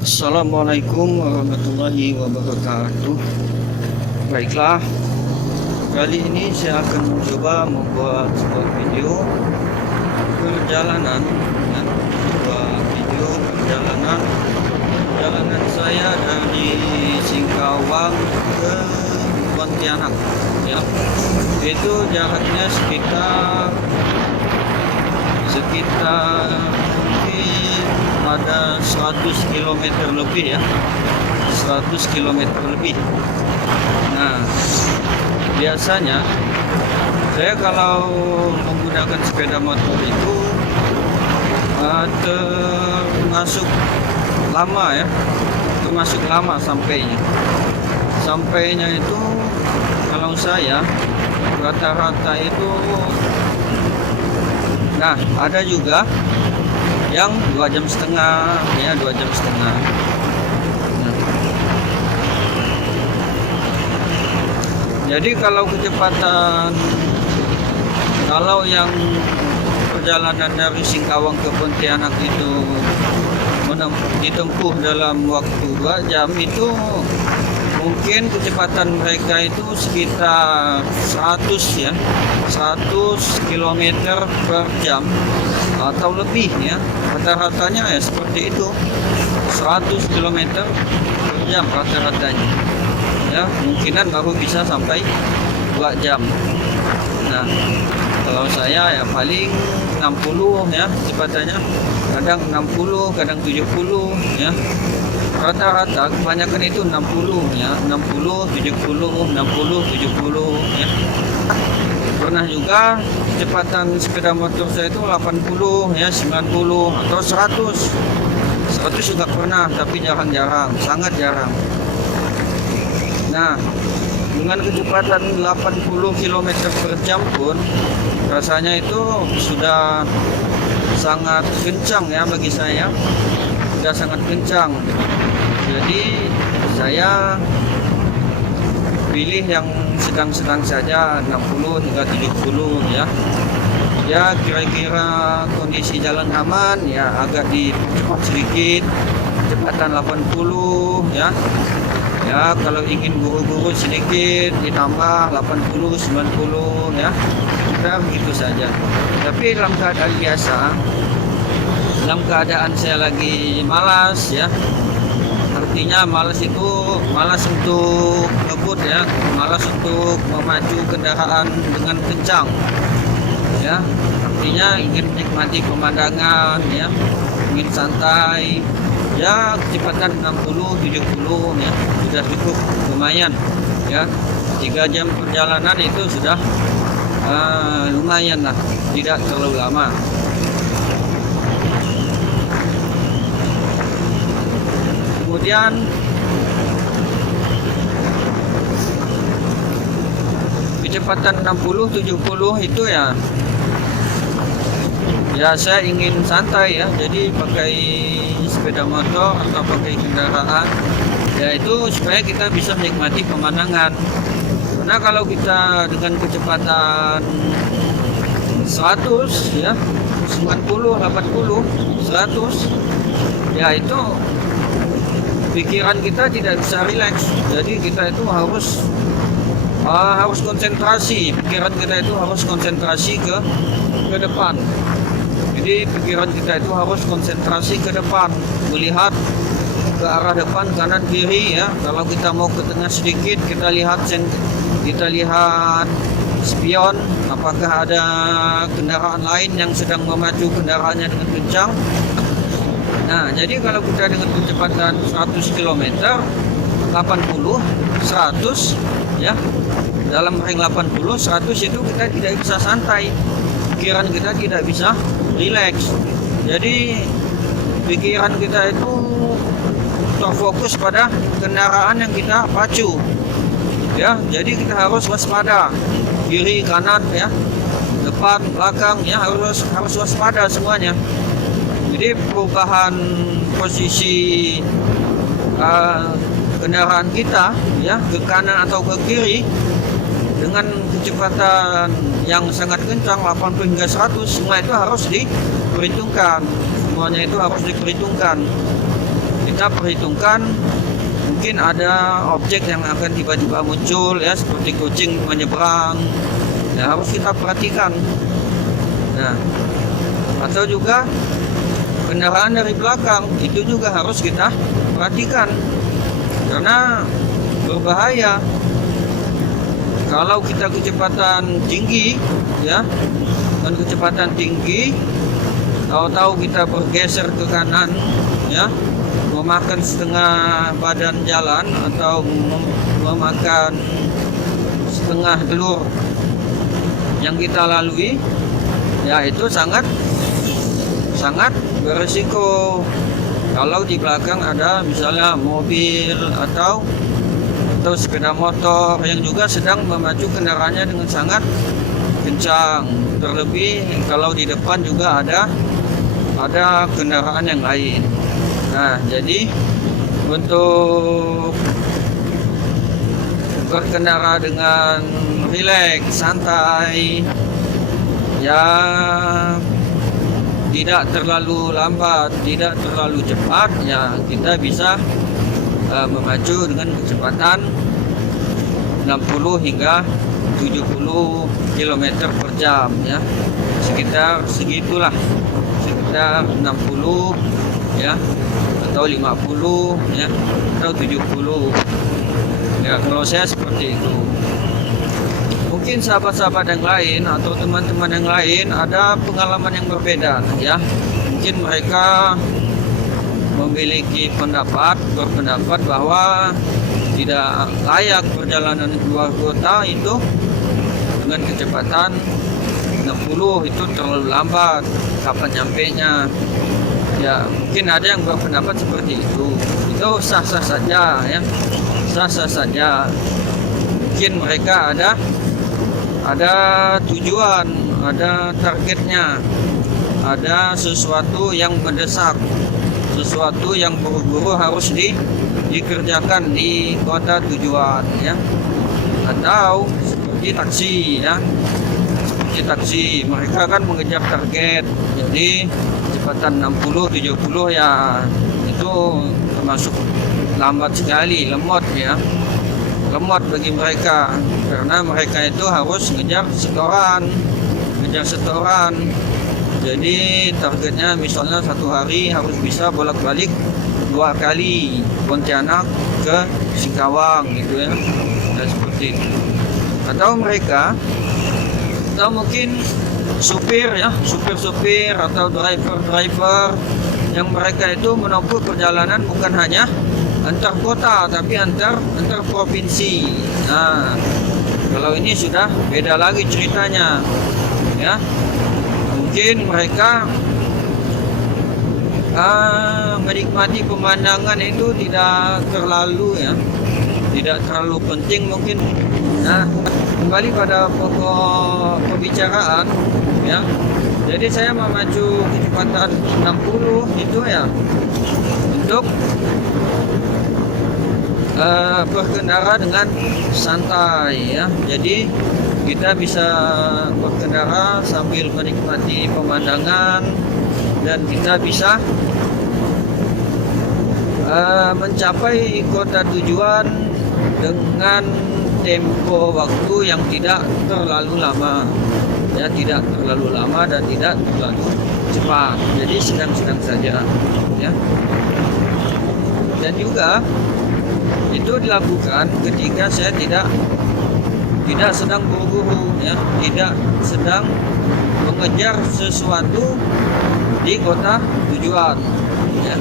Assalamualaikum warahmatullahi wabarakatuh. Baiklah, kali ini saya akan mencoba membuat sebuah video perjalanan ya, perjalanan saya dari Singkawang ke Pontianak ya. Itu jaraknya sekitar mungkin ada 100 km lebih ya, 100 km lebih. Nah, biasanya saya kalau menggunakan sepeda motor itu termasuk lama sampainya itu kalau saya rata-rata itu. Nah, ada juga yang 2,5 jam ya, 2,5 jam. Nah, jadi kalau yang perjalanan dari Singkawang ke Pontianak itu ditempuh dalam waktu 2 jam, itu mungkin kecepatan mereka itu sekitar 100 ya, 100 km per jam atau lebih ya. Rata-ratanya ya seperti itu, 100 km per jam rata-ratanya ya. Kemungkinan baru bisa sampai 2 jam. Nah, kalau saya ya paling 60 ya kecepatannya, kadang 60, kadang 70 ya. Rata-rata kebanyakan itu 60 ya, 60, 70, 60, 70 ya. Pernah juga kecepatan sepeda motor saya itu 80 ya, 90 atau 100. 100 juga pernah, tapi jarang-jarang, sangat jarang. Nah, dengan kecepatan 80 km per jam pun rasanya itu sudah sangat kencang ya bagi saya. Sudah sangat kencang. Jadi saya pilih yang sedang-sedang saja, 60 hingga 70 ya. Ya, kira-kira kondisi jalan aman ya, agak dipercepat sedikit, kecepatan 80 ya. Ya, kalau ingin buru-buru sedikit ditambah 80, 90 ya. Udah begitu saja. Tapi dalam keadaan biasa, dalam keadaan saya lagi malas ya, artinya malas untuk ngebut ya, malas untuk memacu kendaraan dengan kencang ya, artinya ingin menikmati pemandangan ya, ingin santai ya, kecepatan 60 70 ya sudah cukup, lumayan ya. 3 jam perjalanan itu sudah lumayan lah, tidak terlalu lama. Kemudian kecepatan 60 70 itu ya saya ingin santai ya, jadi pakai sepeda motor atau pakai kendaraan ya, itu supaya kita bisa menikmati pemandangan. Karena kalau kita dengan kecepatan 100 ya, 90 80 100 ya, itu pikiran kita tidak bisa rileks. Jadi kita itu harus konsentrasi, pikiran kita itu harus konsentrasi ke depan. Jadi pikiran kita itu harus konsentrasi ke depan, melihat ke arah depan, kanan kiri ya. Kalau kita mau ke tengah sedikit, kita lihat spion, apakah ada kendaraan lain yang sedang memacu kendaraannya dengan kencang. Nah, jadi kalau kita dengan kecepatan 100 km, 80, 100 ya, dalam ring 80, 100 itu kita tidak bisa santai, pikiran kita tidak bisa rileks. Jadi pikiran kita itu terfokus pada kendaraan yang kita pacu ya. Jadi kita harus waspada, kiri kanan ya, depan belakang ya, harus waspada semuanya. Jadi perubahan posisi kendaraan kita ya, ke kanan atau ke kiri dengan kecepatan yang sangat kencang 80 hingga 100, semua itu harus diperhitungkan. Semuanya itu harus diperhitungkan. kita perhitungkan mungkin ada objek yang akan tiba-tiba muncul ya, seperti kucing menyeberang ya, harus kita perhatikan. Nah, atau juga kendaraan dari belakang itu juga harus kita perhatikan karena berbahaya kalau kita kecepatan tinggi ya, dan kecepatan tinggi tahu-tahu kita bergeser ke kanan ya, memakan setengah badan jalan atau memakan setengah jalur yang kita lalui ya, itu sangat berisiko kalau di belakang ada misalnya mobil atau sepeda motor yang juga sedang memacu kendaraannya dengan sangat kencang. Terlebih kalau di depan juga ada kendaraan yang lain. Nah, jadi untuk berkendara dengan rileks, santai, ya tidak terlalu lambat, tidak terlalu cepat, ya kita bisa memacu dengan kecepatan 60 hingga 70 km per jam ya, sekitar segitulah, sekitar 60 ya, atau 50 ya, atau 70 ya, kalau saya seperti itu. Mungkin sahabat-sahabat yang lain atau teman-teman yang lain ada pengalaman yang berbeda ya, mungkin mereka memiliki berpendapat bahwa tidak layak perjalanan keluar kota itu dengan kecepatan 60, itu terlalu lambat, kapan nyampenya ya. Mungkin ada yang berpendapat seperti itu sah-sah saja ya, sah-sah saja. Mungkin mereka ada tujuan, ada targetnya, ada sesuatu yang mendesak, sesuatu yang buru-buru harus dikerjakan di kota tujuan ya. Atau seperti taksi ya, seperti taksi mereka kan mengejar target, jadi kecepatan 60-70 ya, itu termasuk lambat sekali, lemot ya, lemot bagi mereka karena mereka itu harus ngejar setoran. Jadi targetnya misalnya satu hari harus bisa bolak-balik 2 kali Pontianak ke Singkawang gitu ya, dan seperti itu. Atau mungkin supir atau driver yang mereka itu menempuh perjalanan bukan hanya antar kota tapi antar provinsi. Nah, kalau ini sudah beda lagi ceritanya ya. Mungkin mereka menikmati pemandangan itu tidak terlalu penting mungkin. Nah, kembali pada pokok pembicaraan ya. Jadi saya memacu kecepatan 60 itu ya untuk berkendara dengan santai ya. Jadi kita bisa berkendara sambil menikmati pemandangan dan kita bisa mencapai kota tujuan dengan tempo waktu yang tidak terlalu lama ya, tidak terlalu lama dan tidak terlalu cepat. Jadi sedang-sedang saja ya. Dan juga itu dilakukan ketika saya tidak sedang buru-buru ya, tidak sedang mengejar sesuatu di kota tujuan ya.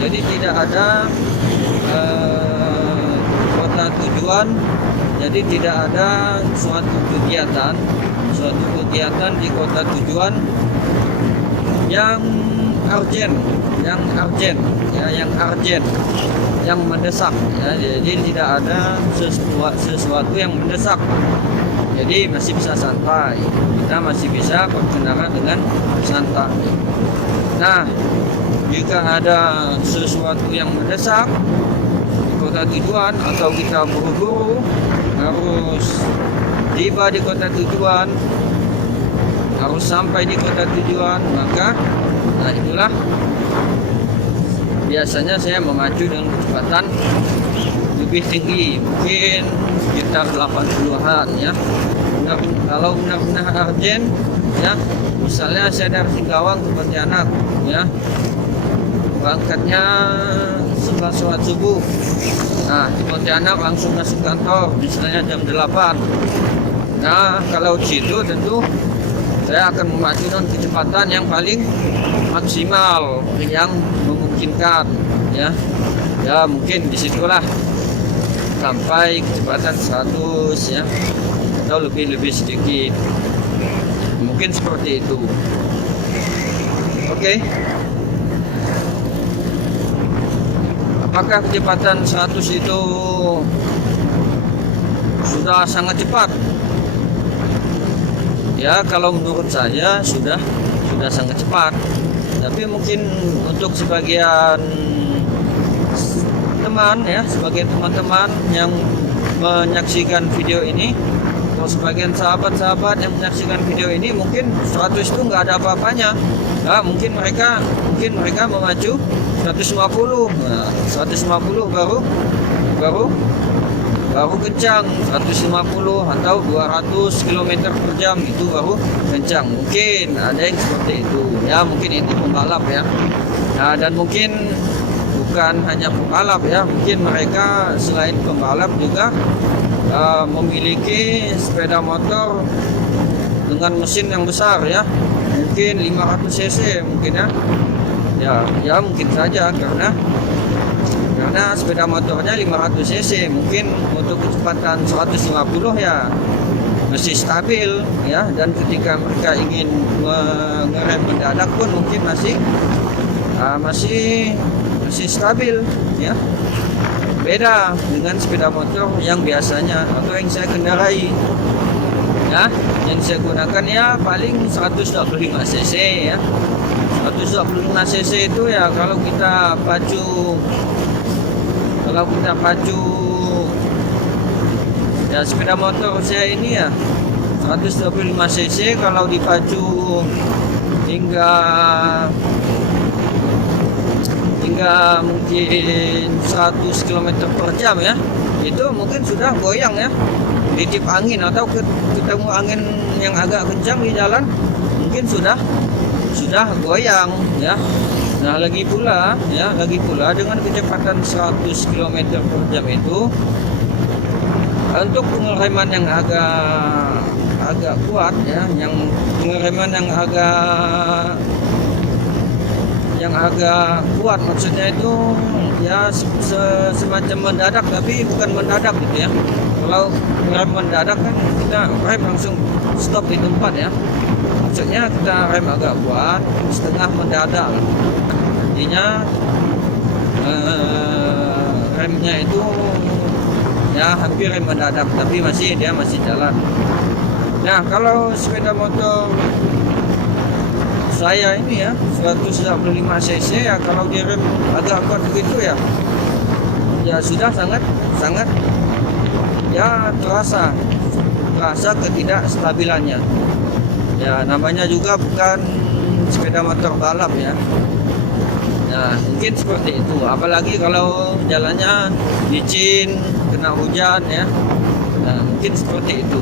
Jadi tidak ada kota tujuan, jadi tidak ada suatu kegiatan di kota tujuan yang urgent ya, yang mendesak ya. Jadi tidak ada sesuatu yang mendesak, jadi masih bisa santai, kita masih bisa berkendara dengan santai. Nah, jika ada sesuatu yang mendesak di kota tujuan atau kita buru-buru harus tiba di kota tujuan, harus sampai di kota tujuan, maka itulah biasanya saya memacu dengan kecepatan lebih tinggi, mungkin sekitar 80-an ya. Kalau benar-benar urgent ya, misalnya saya dari Singkawang ke Pontianak ya, berangkatnya setelah sholat subuh. Nah, di Pontianak langsung masuk kantor, misalnya jam 8. Nah, kalau di situ tentu saya akan memacu dengan kecepatan yang paling maksimal yang memungkinkan ya. Ya mungkin disitulah sampai kecepatan 100 ya, atau lebih sedikit, mungkin seperti itu. Oke. Apakah kecepatan 100 itu sudah sangat cepat? Ya, kalau menurut saya sudah sangat cepat. Tapi mungkin untuk sebagian teman ya, sebagian teman-teman yang menyaksikan video ini, atau sebagian sahabat-sahabat yang menyaksikan video ini, mungkin 100 itu nggak ada apa-apanya. Nah, mungkin mereka memacu 150. Nah, 150 baru kencang, 150 atau 200 km per jam itu baru kencang. Mungkin ada yang seperti itu ya, mungkin itu pembalap ya. Nah, dan mungkin bukan hanya pembalap ya, mungkin mereka selain pembalap juga memiliki sepeda motor dengan mesin yang besar ya, mungkin 500 cc mungkin ya mungkin saja, karena sepeda motornya 500 cc, mungkin untuk kecepatan 150 ya masih stabil ya, dan ketika mereka ingin mengerem mendadak pun mungkin masih stabil ya. Beda dengan sepeda motor yang biasanya atau yang saya kendarai ya, yang saya gunakan ya paling 125 cc ya. 125 cc itu ya kalau kita pacu ya, sepeda motor saya ini ya 125 cc, kalau dipacu hingga mungkin 100 km per jam ya, itu mungkin sudah goyang ya, ditip angin atau ketemu angin yang agak kencang di jalan, mungkin sudah goyang ya. Nah, lagi pula dengan kecepatan 100 km per jam itu, untuk pengereman yang agak kuat ya, yang pengereman yang agak kuat, maksudnya itu ya semacam mendadak, tapi bukan mendadak gitu ya. Kalau rem mendadak kan kita rem langsung stop di tempat ya, maksudnya kita rem agak kuat, setengah mendadak, artinya remnya itu ya hampir rem mendadak, tapi dia masih jalan. Nah, kalau sepeda motor saya ini ya 125 cc ya, kalau direm agak kuat begitu ya sudah sangat ya terasa ketidakstabilannya ya, namanya juga bukan sepeda motor balap ya. Nah, mungkin seperti itu, apalagi kalau jalannya licin, kena hujan ya. Nah, mungkin seperti itu.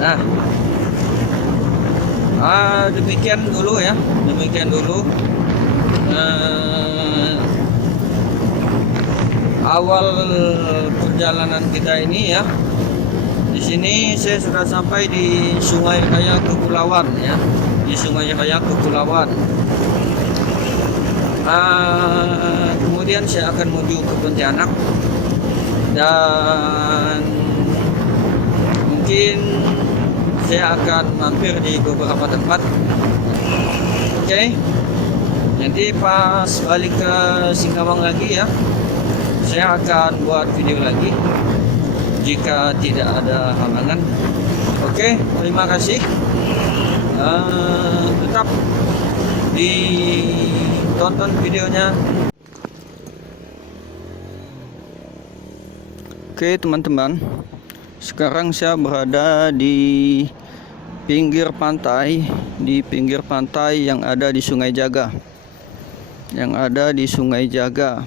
Nah, demikian dulu ya, awal perjalanan kita ini ya. Di sini saya sudah sampai di Sungai Raya Kepulauan ya, kemudian saya akan menuju ke Pontianak, dan mungkin saya akan mampir di beberapa tempat. Oke. Nanti pas balik ke Singkawang lagi ya, saya akan buat video lagi jika tidak ada halangan. Oke, terima kasih. Tetap ditonton videonya. Oke teman-teman, sekarang saya berada di pinggir pantai, di pinggir pantai yang ada di Sungai Jaga. Yang ada di Sungai Jaga.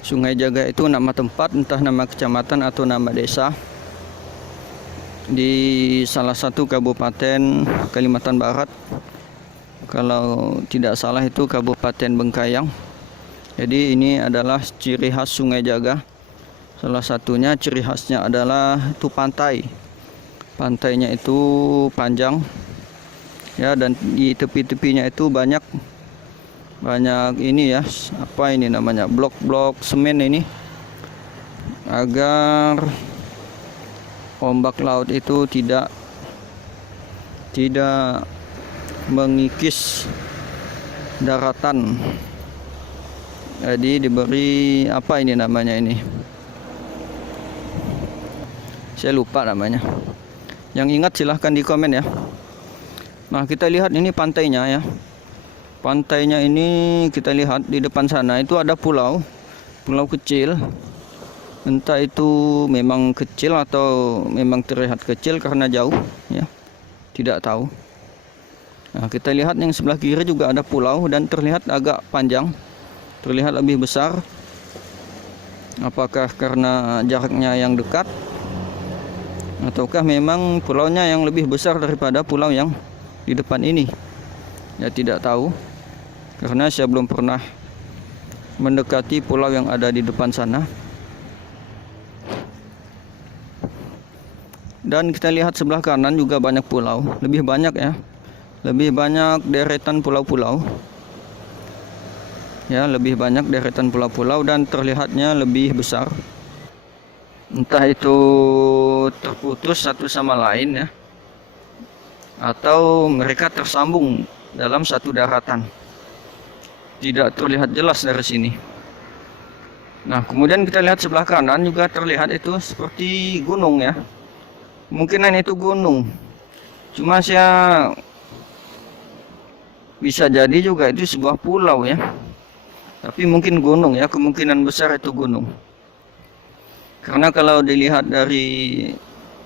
Sungai Jaga itu nama tempat, entah nama kecamatan atau nama desa, di salah satu kabupaten Kalimantan Barat. Kalau tidak salah itu Kabupaten Bengkayang. Jadi ini adalah ciri khas Sungai Jaga. Salah satunya ciri khasnya adalah itu pantai. Pantainya itu panjang ya, dan di tepi-tepinya itu banyak ini ya, apa ini namanya, blok-blok semen ini, agar ombak laut itu tidak mengikis daratan. Jadi diberi apa ini namanya ini, saya lupa namanya. Yang ingat silahkan di komen ya. Nah, kita lihat ini pantainya ya. Pantainya ini kita lihat di depan sana itu ada pulau kecil. Entah itu memang kecil atau memang terlihat kecil karena jauh ya, tidak tahu. Nah, kita lihat yang sebelah kiri juga ada pulau dan terlihat agak panjang, terlihat lebih besar. Apakah karena jaraknya yang dekat, ataukah memang pulaunya yang lebih besar daripada pulau yang di depan ini? Ya, tidak tahu, karena saya belum pernah mendekati pulau yang ada di depan sana. Dan kita lihat sebelah kanan juga banyak pulau, lebih banyak ya, lebih banyak deretan pulau-pulau ya, lebih banyak deretan pulau-pulau dan terlihatnya lebih besar. Entah itu terputus satu sama lain ya, atau mereka tersambung dalam satu daratan. Tidak terlihat jelas dari sini. Nah, kemudian kita lihat sebelah kanan juga terlihat itu seperti gunung ya. Kemungkinan itu gunung. Cuma saya bisa jadi juga itu sebuah pulau ya. Tapi mungkin gunung ya, kemungkinan besar itu gunung. Karena kalau dilihat dari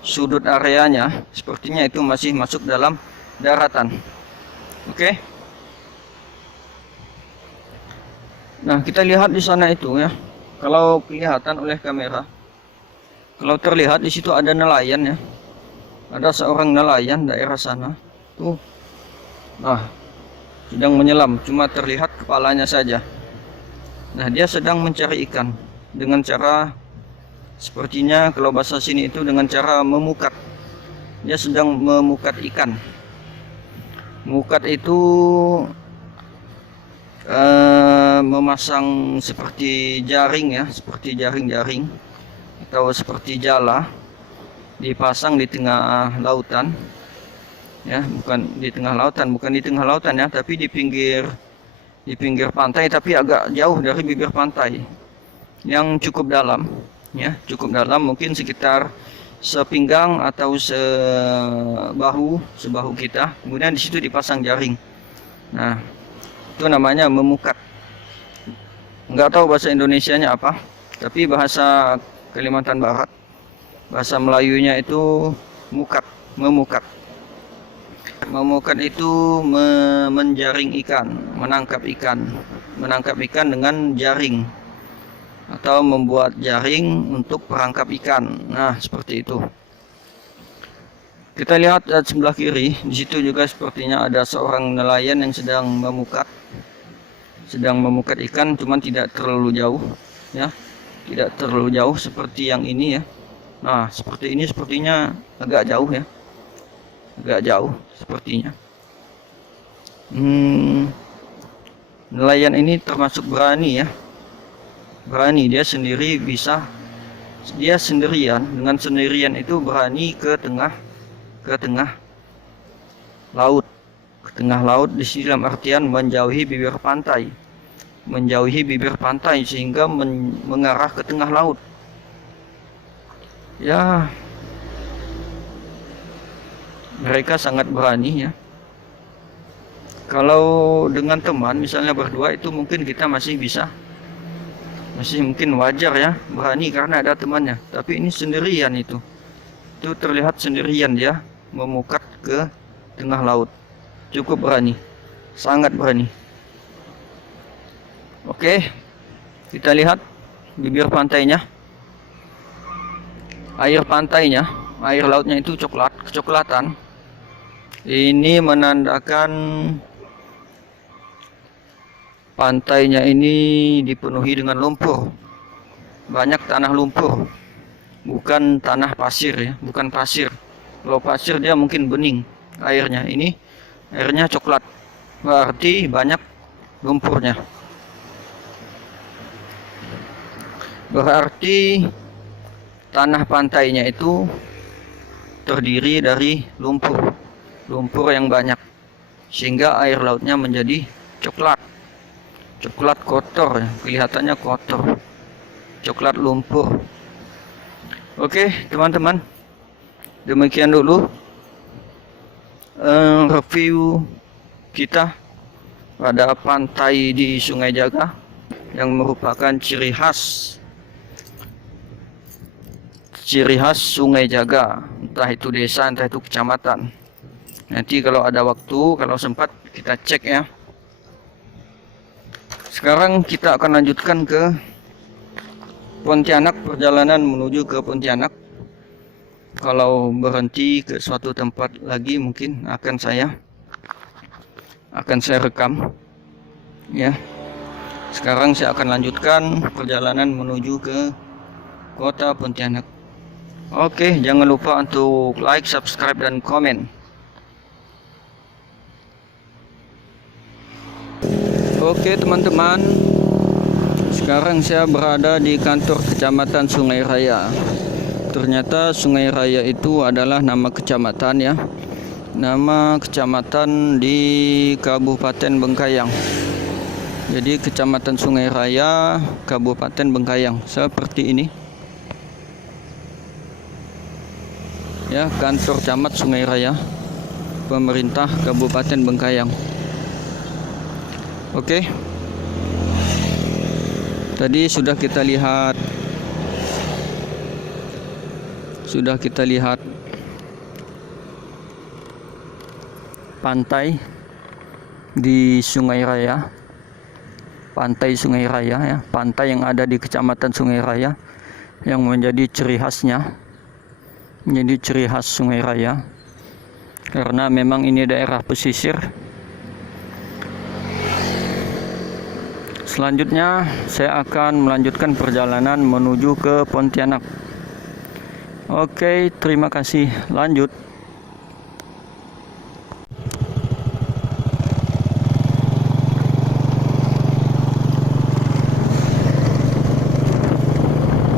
sudut areanya, sepertinya itu masih masuk dalam daratan. Oke. Nah, kita lihat di sana itu ya. Kalau kelihatan oleh kamera, kalau terlihat di situ ada nelayan ya. Ada seorang nelayan daerah sana. Tuh. Nah, sedang menyelam, cuma terlihat kepalanya saja. Nah, dia sedang mencari ikan dengan cara, sepertinya kalau bahasa sini itu dengan cara memukat. Dia sedang memukat ikan. Mukat itu memasang seperti jaring ya, seperti jaring-jaring atau seperti jala, dipasang di tengah lautan ya, bukan di tengah lautan ya, tapi di pinggir pantai, tapi agak jauh dari bibir pantai yang cukup dalam ya, cukup dalam, mungkin sekitar sepinggang atau sebahu kita. Kemudian di situ dipasang jaring. Nah, itu namanya memukat. Nggak tahu bahasa Indonesianya apa, tapi bahasa Kalimantan Barat, bahasa Melayunya itu mukat, memukat. Memukat itu menjaring ikan, menangkap ikan dengan jaring, atau membuat jaring untuk perangkap ikan. Nah, seperti itu. Kita lihat sebelah kiri, di situ juga sepertinya ada seorang nelayan yang sedang memukat ikan, cuman tidak terlalu jauh ya, tidak terlalu jauh seperti yang ini ya. Nah, seperti ini sepertinya agak jauh ya, agak jauh sepertinya. Nelayan ini termasuk berani ya, berani, dia sendiri bisa, dia sendirian, dengan sendirian itu berani ke tengah laut, di sini dalam artian menjauhi bibir pantai sehingga mengarah ke tengah laut ya. Mereka sangat berani ya. Kalau dengan teman misalnya berdua, itu mungkin kita masih mungkin wajar ya, berani karena ada temannya. Tapi ini sendirian, itu terlihat sendirian dia memukat ke tengah laut. Cukup berani, sangat berani. Oke, kita lihat bibir pantainya. Air pantainya, air lautnya itu kecoklatan. Ini menandakan pantainya ini dipenuhi dengan lumpur. Banyak tanah lumpur, bukan tanah pasir ya, bukan pasir. Kalau pasir dia mungkin bening airnya. Ini airnya coklat, berarti banyak lumpurnya. Berarti tanah pantainya itu terdiri dari lumpur yang banyak, sehingga air lautnya menjadi coklat kotor, kelihatannya kotor, coklat lumpur. Oke teman-teman, demikian dulu review kita pada pantai di Sungai Jaga yang merupakan ciri khas Sungai Jaga, entah itu desa, entah itu kecamatan. Nanti kalau ada waktu, kalau sempat kita cek ya. Sekarang kita akan lanjutkan ke Pontianak, perjalanan menuju ke Pontianak. Kalau berhenti ke suatu tempat lagi mungkin akan saya rekam ya. Sekarang saya akan lanjutkan perjalanan menuju ke kota Pontianak. Oke, jangan lupa untuk like, subscribe, dan komen. Oke teman-teman, sekarang saya berada di kantor kecamatan Sungai Raya. Ternyata Sungai Raya itu adalah nama kecamatan ya, nama kecamatan di Kabupaten Bengkayang. Jadi kecamatan Sungai Raya, Kabupaten Bengkayang, seperti ini ya, kantor camat Sungai Raya, pemerintah Kabupaten Bengkayang. Oke, tadi sudah kita lihat pantai di Sungai Raya, pantai Sungai Raya ya, pantai yang ada di kecamatan Sungai Raya yang menjadi ciri khas Sungai Raya, karena memang ini daerah pesisir. Selanjutnya saya akan melanjutkan perjalanan menuju ke Pontianak. Oke, terima kasih. Lanjut.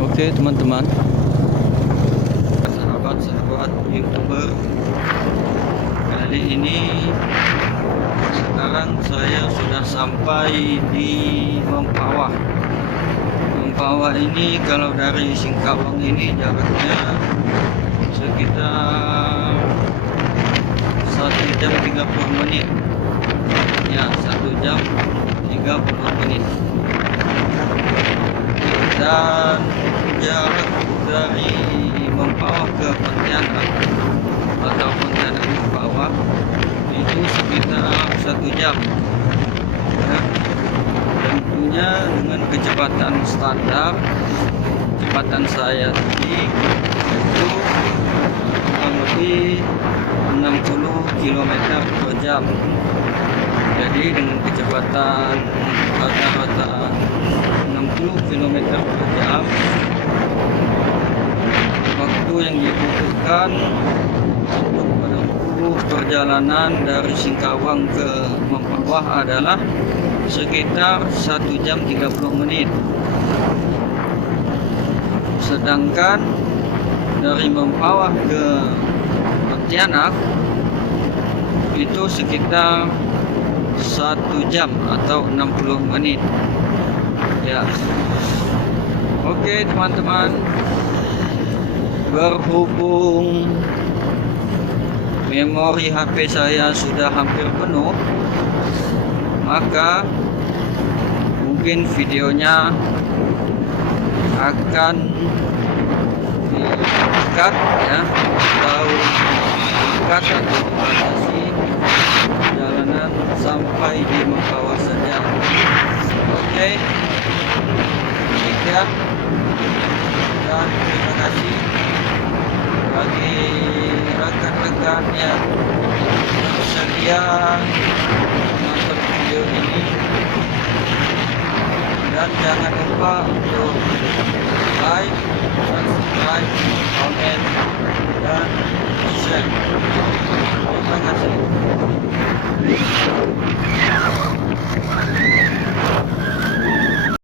Oke teman-teman, sahabat YouTuber, kali ini sekarang saya sudah sampai di Mempawah. Mempawah ini kalau dari Singkawang ini jaraknya sekitar 1 jam 30 menit ya, 1 jam 30 menit. Dan jarak dari Mempawah ke Pontianak atau Pontianak Mempawah itu sekitar 1 jam ya. Tentunya dengan kecepatan standar, kecepatan saya tadi itu kurang lebih 60 km per jam. Jadi dengan kecepatan rata-rata 60 km per jam, waktu yang dibutuhkan untuk menempuh perjalanan dari Singkawang ke Mempawah adalah sekitar 1 jam 30 menit. Sedangkan dari Mempawah ke Pontianak itu sekitar 1 jam atau 60 menit ya. Oke teman-teman, berhubung memori HP saya sudah hampir penuh, maka mungkin videonya akan di-cut ya, atau dekat atau membatasi perjalanan sampai di kawasannya. Oke, demikian dan terima kasih bagi rekan-rekan yang bersedia menonton video ini, dan jangan lupa untuk like, subscribe, komen, dan